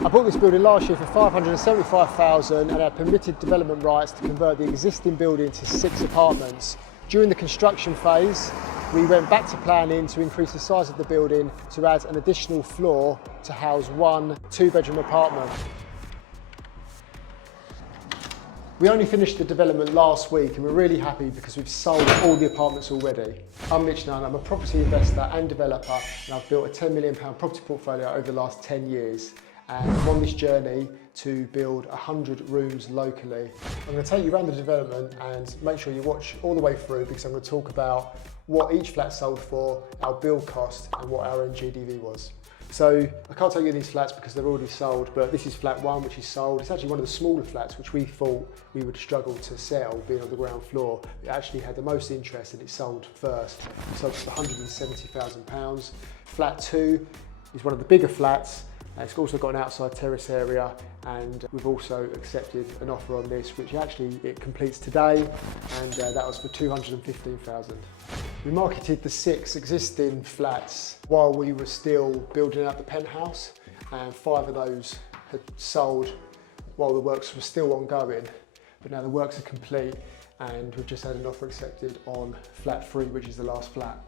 I bought this building last year for $575,000 and had permitted development rights to convert the existing building to 6 apartments. During the construction phase, we went back to planning to increase the size of the building to add an additional floor to house 1 2-bedroom apartment. We only finished the development last week and we're really happy because we've sold all the apartments already. I'm Mitch Nunn, I'm a property investor and developer, and I've built a £10 million property portfolio over the last 10 years. And I'm on this journey to build 100 rooms locally. I'm going to take you around the development and make sure you watch all the way through because I'm going to talk about what each flat sold for, our build cost and what our NGDV was. So I can't tell you these flats because they're already sold, but this is flat 1 which is sold. It's actually one of the smaller flats which we thought we would struggle to sell being on the ground floor. It actually had the most interest and it sold first. It sold for £170,000. Flat 2 is one of the bigger flats. It's also got an outside terrace area, and we've also accepted an offer on this, which actually it completes today, and that was for $215,000. We marketed the 6 existing flats while we were still building out the penthouse, and 5 of those had sold while the works were still ongoing, but now the works are complete, and we've just had an offer accepted on flat 3, which is the last flat.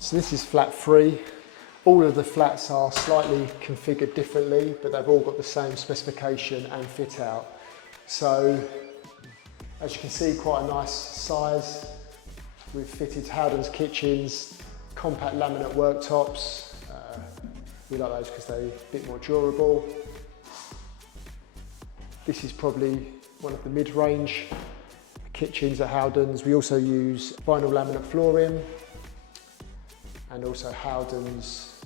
So this is flat 3. All of the flats are slightly configured differently, but they've all got the same specification and fit out. So as you can see, quite a nice size. We've fitted Howden's kitchens, compact laminate worktops. We like those because they're a bit more durable. This is probably one of the mid-range kitchens at Howden's. We also use vinyl laminate flooring, and also Howden's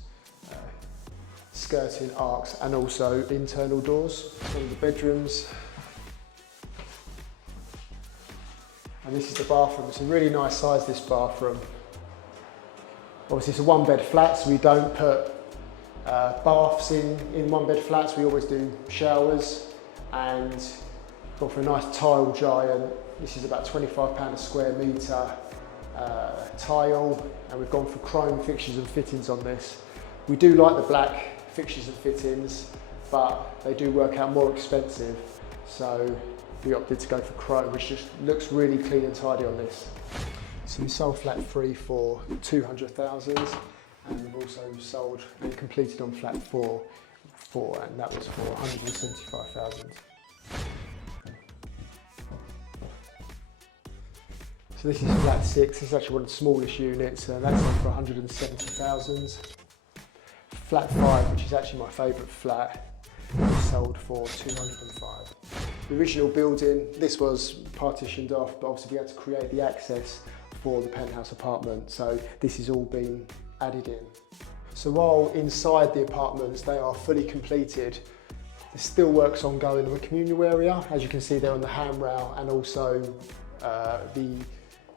skirting arcs and also internal doors. One of the bedrooms. And this is the bathroom. It's a really nice size, this bathroom. Obviously it's a 1-bed flat, so we don't put baths in 1-bed flats. We always do showers, and gone for a nice tile giant. This is about £25 a square metre. Tile, and we've gone for chrome fixtures and fittings on this. We do like the black fixtures and fittings, but they do work out more expensive, so we opted to go for chrome, which just looks really clean and tidy on this. So we sold flat 3 for $200,000, and we've also sold and completed on flat 4, and that was for $175,000. So this is flat 6, this is actually one of the smallest units, and that's on for $170,000. Flat 5, which is actually my favourite flat, sold for $205,000. The original building, this was partitioned off, but obviously we had to create the access for the penthouse apartment, so this has all been added in. So while inside the apartments they are fully completed, there's still works ongoing in the communal area. As you can see there on the handrail, and also the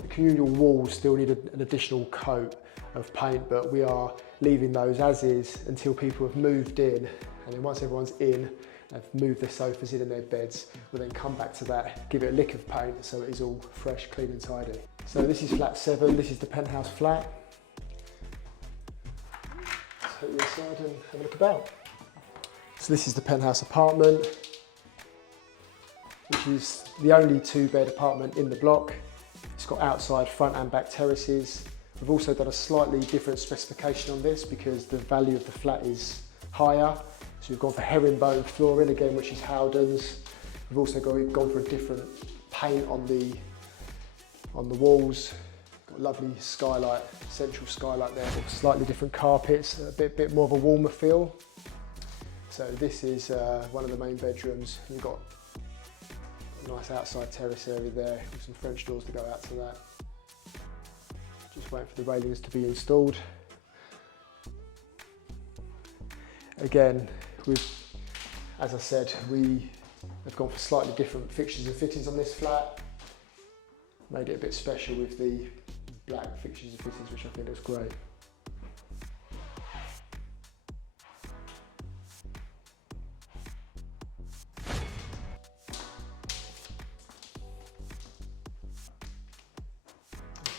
communal walls still need an additional coat of paint, but we are leaving those as is until people have moved in, and then once everyone's in, they've moved their sofas in and their beds, we'll then come back to that, give it a lick of paint so it is all fresh, clean and tidy. So this is flat 7, this is the penthouse flat. Let's take you inside and have a look about. So this is the penthouse apartment, which is the only 2-bed apartment in the block. It's got outside front and back terraces. We've also done a slightly different specification on this because the value of the flat is higher. So we've gone for herringbone flooring again, which is Howden's. We've also gone for a different paint on the walls. Got a lovely skylight, central skylight there. Slightly different carpets, a bit more of a warmer feel. So this is one of the main bedrooms. You've got a nice outside terrace area there with some French doors to go out to that. Just waiting for the railings to be installed. Again, as I said, we have gone for slightly different fixtures and fittings on this flat. Made it a bit special with the black fixtures and fittings, which I think looks great.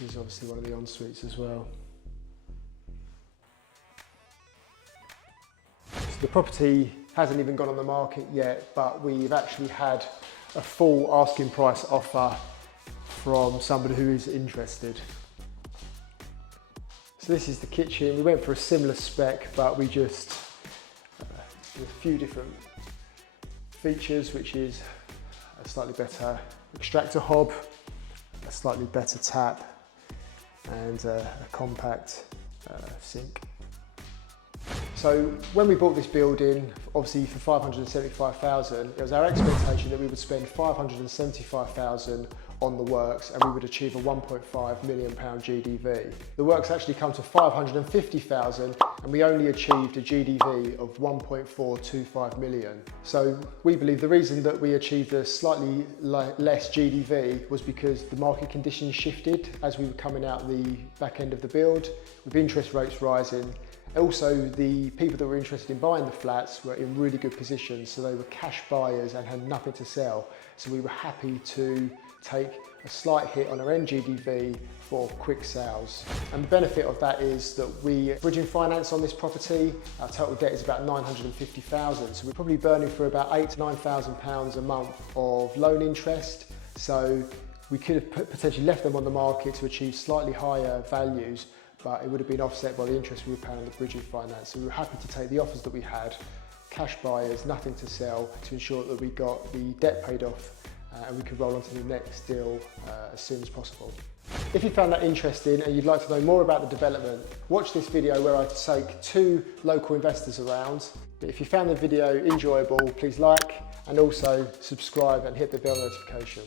This is obviously one of the en-suites as well. The property hasn't even gone on the market yet, but we've actually had a full asking price offer from somebody who is interested. So this is the kitchen. We went for a similar spec, but we just, with a few different features, which is a slightly better extractor hob, a slightly better tap, and a compact sink. So when we bought this building, obviously for 575,000, it was our expectation that we would spend 575,000 on the works and we would achieve a 1.5 million pound GDV. The works actually come to 550,000 and we only achieved a GDV of 1.425 million. So we believe the reason that we achieved a slightly less GDV was because the market conditions shifted as we were coming out the back end of the build, with interest rates rising. Also, the people that were interested in buying the flats were in really good positions, so they were cash buyers and had nothing to sell. So we were happy to take a slight hit on our NGDV for quick sales. And the benefit of that is that we bridging finance on this property. Our total debt is about 950,000, so we're probably burning for about £8,000 to £9,000 a month of loan interest. So we could have potentially left them on the market to achieve slightly higher values, but it would have been offset by the interest we were paying on the bridging finance. So we were happy to take the offers that we had, cash buyers, nothing to sell, to ensure that we got the debt paid off and we could roll on to the next deal as soon as possible. If you found that interesting and you'd like to know more about the development, watch this video where I take 2 local investors around. But if you found the video enjoyable, please like and also subscribe and hit the bell notification.